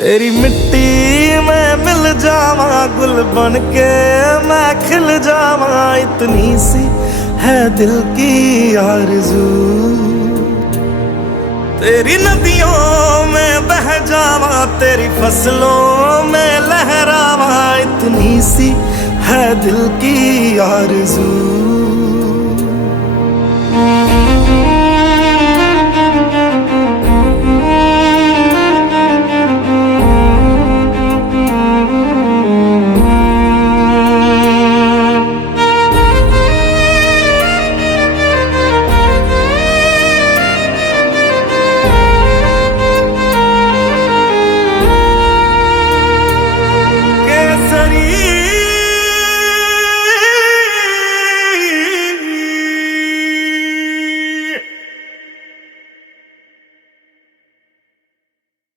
तेरी मिट्टी में मिल जावा, गुल बन के मैं खिल जावा। इतनी सी है दिल की आरज़ू, तेरी नदियों में बह जावा, तेरी फसलों में लहरावा। इतनी सी है दिल की आरज़ू।